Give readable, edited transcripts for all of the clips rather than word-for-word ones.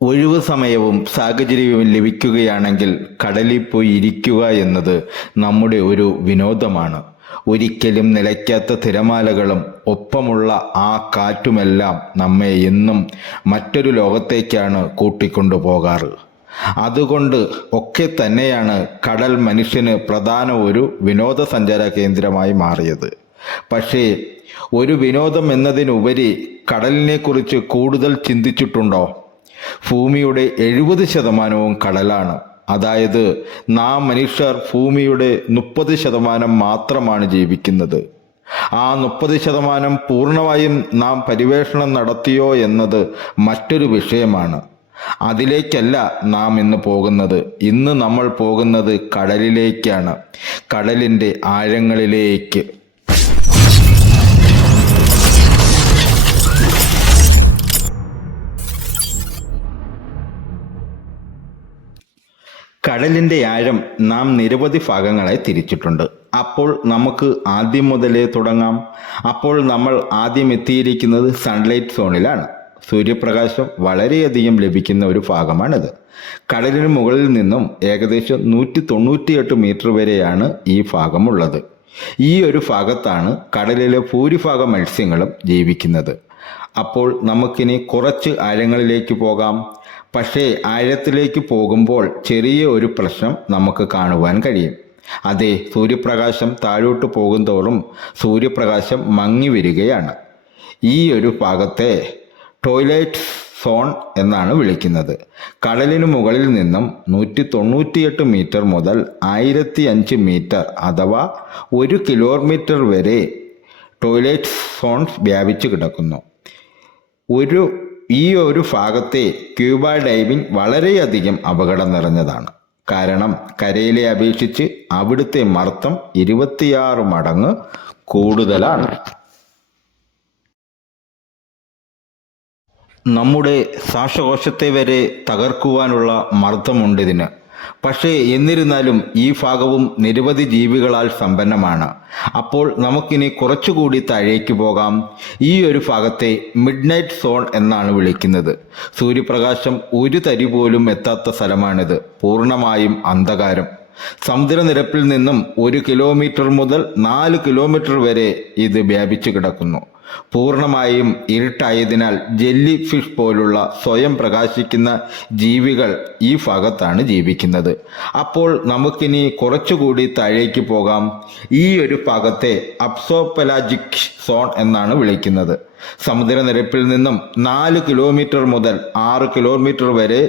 ഒഴിവു സമയവും സാഹചര്യവും ലഭിക്കുകയാണെങ്കിൽ കടലിൽ പോയി ഇരിക്കുക എന്നത് നമ്മുടെ ഒരു വിനോദമാണ്. ഒരിക്കലും നിലയ്ക്കാത്ത തിരമാലകളും ഒപ്പമുള്ള ആ കാറ്റുമെല്ലാം നമ്മെ എന്നും മറ്റൊരു ലോകത്തേക്കാണ് കൂട്ടിക്കൊണ്ടു പോകാറ്. അതുകൊണ്ട് ഒക്കെ തന്നെയാണ് കടൽ മനുഷ്യന് പ്രധാന ഒരു വിനോദസഞ്ചാര കേന്ദ്രമായി മാറിയത്. പക്ഷേ ഒരു വിനോദം എന്നതിനുപരി കടലിനെക്കുറിച്ച് കൂടുതൽ ചിന്തിച്ചിട്ടുണ്ടോ? ഭൂമിയുടെ 70% കടലാണ്. അതായത് നാം മനുഷ്യർ ഭൂമിയുടെ 30% മാത്രമാണ് ജീവിക്കുന്നത്. ആ 30% പൂർണ്ണമായും നാം പര്യവേഷണം നടത്തിയോ എന്നത് മറ്റൊരു വിഷയമാണ്. അതിലേക്കല്ല നാം ഇന്ന് പോകുന്നത്. ഇന്ന് നമ്മൾ പോകുന്നത് കടലിലേക്കാണ്, കടലിൻ്റെ ആഴങ്ങളിലേക്ക്. കടലിൻ്റെ ആഴം നാം നിരവധി ഭാഗങ്ങളായി തിരിച്ചിട്ടുണ്ട്. അപ്പോൾ നമുക്ക് ആദ്യം മുതലേ തുടങ്ങാം. അപ്പോൾ നമ്മൾ ആദ്യം എത്തിയിരിക്കുന്നത് സൺലൈറ്റ് സോണിലാണ്. സൂര്യപ്രകാശം വളരെയധികം ലഭിക്കുന്ന ഒരു ഭാഗമാണിത്. കടലിന് മുകളിൽ നിന്നും ഏകദേശം 198 മീറ്റർ വരെയാണ് ഈ ഭാഗമുള്ളത്. ഈ ഒരു ഭാഗത്താണ് കടലിലെ ഭൂരിഭാഗം മത്സ്യങ്ങളും ജീവിക്കുന്നത്. അപ്പോൾ നമുക്കിനി കുറച്ച് ആഴങ്ങളിലേക്ക് പോകാം. പക്ഷേ ആഴത്തിലേക്ക് പോകുമ്പോൾ ചെറിയ ഒരു പ്രശ്നം നമുക്ക് കാണുവാൻ കഴിയും. അതെ, സൂര്യപ്രകാശം താഴോട്ട് പോകുന്തോറും സൂര്യപ്രകാശം മങ്ങി വരികയാണ്. ഈ ഒരു ഭാഗത്തെ ടോയ്ലറ്റ് സോൺ എന്നാണ് വിളിക്കുന്നത്. കടലിനു മുകളിൽ നിന്നും 198 മീറ്റർ മുതൽ 1005 മീറ്റർ അഥവാ 1 കിലോമീറ്റർ വരെ ടോയ്ലറ്റ് സോൺ വ്യാപിച്ചു കിടക്കുന്നു. ഈ ഒരു ഭാഗത്തെ സ്ക്യൂബ ഡൈവിംഗ് വളരെയധികം അപകടം നിറഞ്ഞതാണ്. കാരണം കരയിലെ അപേക്ഷിച്ച് അവിടുത്തെ മർദ്ദം 26 മടങ്ങ് കൂടുതലാണ്. നമ്മുടെ ശ്വാസകോശത്തെ വരെ തകർക്കുവാനുള്ള മർദ്ദമുണ്ട് ഇതിന്. പക്ഷേ എന്നിരുന്നാലും ഈ ഭാഗവും നിരവധി ജീവികളാൽ സമ്പന്നമാണ്. അപ്പോൾ നമുക്കിനി കുറച്ചുകൂടി താഴേക്ക് പോകാം. ഈ ഒരു ഭാഗത്തെ മിഡ് നൈറ്റ് സോൺ എന്നാണ് വിളിക്കുന്നത്. സൂര്യപ്രകാശം ഒരു തരി പോലും എത്താത്ത സ്ഥലമാണിത്. പൂർണ്ണമായും അന്ധകാരം. സമുദ്രനിരപ്പിൽ നിന്നും 1 കിലോമീറ്റർ മുതൽ 4 കിലോമീറ്റർ വരെ ഇത് വ്യാപിച്ചു കിടക്കുന്നു. പൂർണ്ണമായും ഇരുട്ടായതിനാൽ ജെല്ലി ഫിഷ് പോലുള്ള സ്വയം പ്രകാശിക്കുന്ന ജീവികൾ ഈ ഭാഗത്താണ് ജീവിക്കുന്നത്. അപ്പോൾ നമുക്കിനി കുറച്ചുകൂടി താഴേക്ക് പോകാം. ഈ ഒരു ഭാഗത്തെ അബ്സോപെലാജിക് സോൺ എന്നാണ് വിളിക്കുന്നത്. സമുദ്രനിരപ്പിൽ നിന്നും 4 കിലോമീറ്റർ മുതൽ 6 കിലോമീറ്റർ വരെ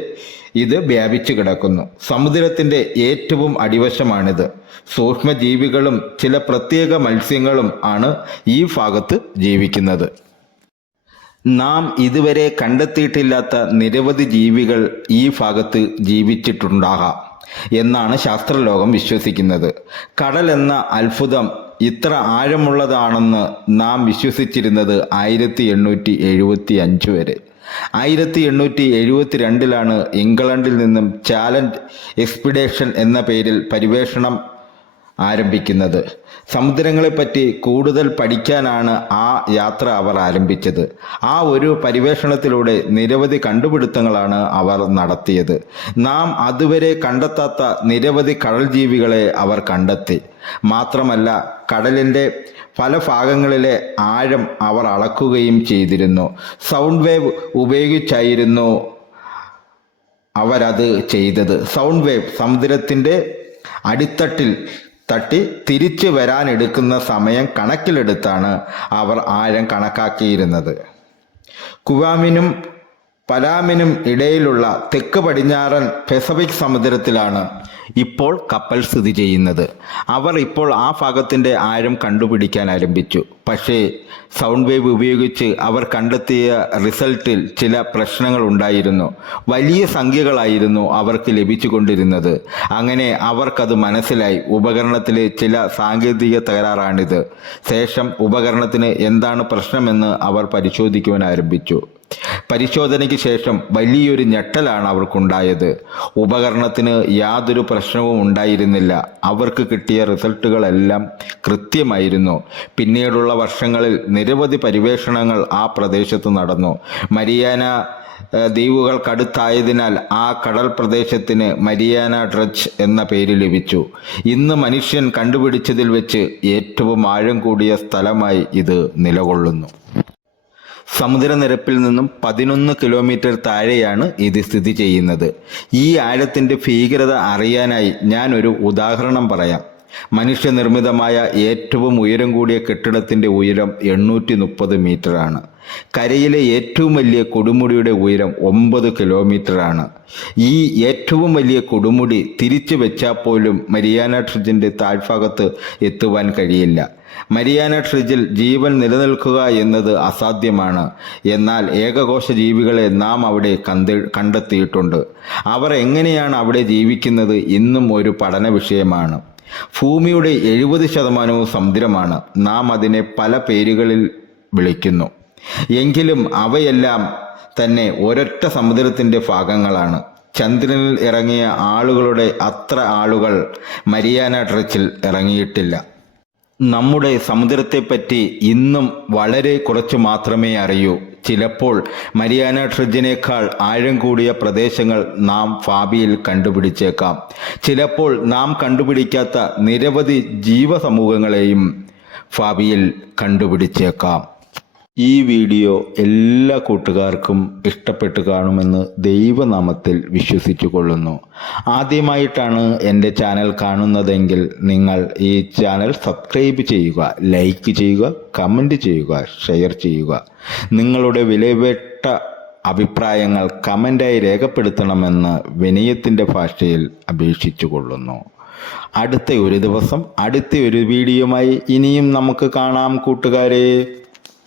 ഇത് വ്യാപിച്ചു കിടക്കുന്നു. സമുദ്രത്തിൻ്റെ ഏറ്റവും അടിവശമാണിത്. സൂക്ഷ്മജീവികളും ചില പ്രത്യേക മത്സ്യങ്ങളും ആണ് ഈ ഭാഗത്ത് ജീവിക്കുന്നത്. നാം ഇതുവരെ കണ്ടെത്തിയിട്ടില്ലാത്ത നിരവധി ജീവികൾ ഈ ഭാഗത്ത് ജീവിച്ചിട്ടുണ്ടാകാം എന്നാണ് ശാസ്ത്രലോകം വിശ്വസിക്കുന്നത്. കടൽ എന്ന അത്ഭുതം ഇത്ര ആഴമുള്ളതാണെന്ന് നാം വിശ്വസിച്ചിരുന്നത് 1875 വരെ. 1872 ഇംഗ്ലണ്ടിൽ നിന്നും ചാലഞ്ച് എക്സ്പിഡേഷൻ എന്ന പേരിൽ പര്യവേഷണം ആരംഭിക്കുന്നത്. സമുദ്രങ്ങളെപ്പറ്റി കൂടുതൽ പഠിക്കാനാണ് ആ യാത്ര അവർ ആരംഭിച്ചത്. ആ ഒരു പര്യവേഷണത്തിലൂടെ നിരവധി കണ്ടുപിടുത്തങ്ങളാണ് അവർ നടത്തിയത്. നാം അതുവരെ കണ്ടെത്താത്ത നിരവധി കടൽ ജീവികളെ അവർ കണ്ടെത്തി. മാത്രമല്ല കടലിൻ്റെ പല ഭാഗങ്ങളിലെ ആഴം അവർ അളക്കുകയും ചെയ്തിരുന്നു. സൗണ്ട് വേവ് ഉപയോഗിച്ചായിരുന്നു അവരത് ചെയ്തത്. സൗണ്ട് വേവ് സമുദ്രത്തിൻ്റെ അടിത്തട്ടിൽ തട്ടി തിരിച്ചു വരാനെടുക്കുന്ന സമയം കണക്കിലെടുത്താണ് അവർ ആഴം കണക്കാക്കിയിരുന്നത്. കുവാമിനും പലാമിനും ഇടയിലുള്ള തെക്ക് പടിഞ്ഞാറൻ പസഫിക് സമുദ്രത്തിലാണ് ഇപ്പോൾ കപ്പൽ സ്ഥിതി ചെയ്യുന്നത്. അവർ ഇപ്പോൾ ആ ഭാഗത്തിൻ്റെ ആഴം കണ്ടുപിടിക്കാൻ ആരംഭിച്ചു. പക്ഷേ സൗണ്ട് വേവ് ഉപയോഗിച്ച് അവർ കണ്ടെത്തിയ റിസൾട്ടിൽ ചില പ്രശ്നങ്ങൾ ഉണ്ടായിരുന്നു. വലിയ സംഖ്യകളായിരുന്നു അവർക്ക് ലഭിച്ചുകൊണ്ടിരുന്നത്. അങ്ങനെ അവർക്കത് മനസ്സിലായി ഉപകരണത്തിലെ ചില സാങ്കേതിക തകരാറാണിത്. ശേഷം ഉപകരണത്തിന് എന്താണ് പ്രശ്നമെന്ന് അവർ പരിശോധിക്കുവാൻ ആരംഭിച്ചു. പരിശോധനയ്ക്ക് ശേഷം വലിയൊരു ഞെട്ടലാണ് അവർക്കുണ്ടായത്. ഉപകരണത്തിന് യാതൊരു പ്രശ്നവും ഉണ്ടായിരുന്നില്ല. അവർക്ക് കിട്ടിയ റിസൾട്ടുകളെല്ലാം കൃത്യമായിരുന്നു. പിന്നീടുള്ള വർഷങ്ങളിൽ നിരവധി പര്യവേഷണങ്ങൾ ആ പ്രദേശത്ത് നടന്നു. മരിയാന ദ്വീപുകൾക്കടുത്തായതിനാൽ ആ കടൽ പ്രദേശത്തിന് മരിയാന ട്രെഞ്ച് എന്ന പേര് ലഭിച്ചു. ഇന്ന് മനുഷ്യൻ കണ്ടുപിടിച്ചതിൽ വെച്ച് ഏറ്റവും ആഴം കൂടിയ സ്ഥലമായി ഇത് നിലകൊള്ളുന്നു. സമുദ്രനിരപ്പിൽ നിന്നും 11 കിലോമീറ്റർ താഴെയാണ് ഇത് സ്ഥിതി ചെയ്യുന്നത്. ഈ ആഴത്തിൻ്റെ ഭീകരത അറിയാനായി ഞാൻ ഒരു ഉദാഹരണം പറയാം. മനുഷ്യനിർമ്മിതമായ ഏറ്റവും ഉയരം കൂടിയ കെട്ടിടത്തിൻ്റെ ഉയരം 830 മീറ്ററാണ്. കരയിലെ ഏറ്റവും വലിയ കൊടുമുടിയുടെ ഉയരം 9 കിലോമീറ്ററാണ്. ഈ ഏറ്റവും വലിയ കൊടുമുടി തിരിച്ചു വെച്ചാൽ പോലും മരിയാന ട്രെഞ്ചിൻ്റെ താഴ്ഭാഗത്ത് എത്തുവാൻ കഴിയില്ല. മരിയാന ട്രെഞ്ചിൽ ജീവൻ നിലനിൽക്കുക എന്നത് അസാധ്യമാണ്. എന്നാൽ ഏകകോശ ജീവികളെ നാം അവിടെ കണ്ടെത്തിയിട്ടുണ്ട്. അവർ എങ്ങനെയാണ് അവിടെ ജീവിക്കുന്നത് ഇന്നും ഒരു പഠന വിഷയമാണ്. ഭൂമിയുടെ 70% സമുദ്രമാണ്. നാം അതിനെ പല പേരുകളിൽ വിളിക്കുന്നു. എങ്കിലും അവയെല്ലാം തന്നെ ഒരൊറ്റ സമുദ്രത്തിൻ്റെ ഭാഗങ്ങളാണ്. ചന്ദ്രനിൽ ഇറങ്ങിയ ആളുകളുടെ അത്ര ആളുകൾ മരിയാന ട്രെഞ്ചിൽ ഇറങ്ങിയിട്ടില്ല. നമ്മുടെ സമുദ്രത്തെപ്പറ്റി ഇന്നും വളരെ കുറച്ച് മാത്രമേ അറിയൂ. ചിലപ്പോൾ മരിയാന ട്രെഞ്ചിനേക്കാൾ ആഴം കൂടിയ പ്രദേശങ്ങൾ നാം ഭാവിയിൽ കണ്ടുപിടിച്ചേക്കാം. ചിലപ്പോൾ നാം കണ്ടുപിടിക്കാത്ത നിരവധി ജീവസമൂഹങ്ങളെയും ഭാവിയിൽ കണ്ടുപിടിച്ചേക്കാം. ഈ വീഡിയോ എല്ലാ കൂട്ടുകാർക്കും ഇഷ്ടപ്പെട്ട് കാണുമെന്ന് ദൈവനാമത്തിൽ വിശ്വസിച്ചു കൊള്ളുന്നു. ആദ്യമായിട്ടാണ് എൻ്റെ ചാനൽ കാണുന്നതെങ്കിൽ നിങ്ങൾ ഈ ചാനൽ സബ്സ്ക്രൈബ് ചെയ്യുക, ലൈക്ക് ചെയ്യുക, കമൻറ്റ് ചെയ്യുക, ഷെയർ ചെയ്യുക. നിങ്ങളുടെ വിലപ്പെട്ട അഭിപ്രായങ്ങൾ കമൻ്റായി രേഖപ്പെടുത്തണമെന്ന് വിനയത്തിൻ്റെ ഭാഷയിൽ അപേക്ഷിച്ചു കൊള്ളുന്നു. അടുത്ത ഒരു ദിവസം അടുത്ത ഒരു വീഡിയോയുമായി ഇനിയും നമുക്ക് കാണാം കൂട്ടുകാരെ.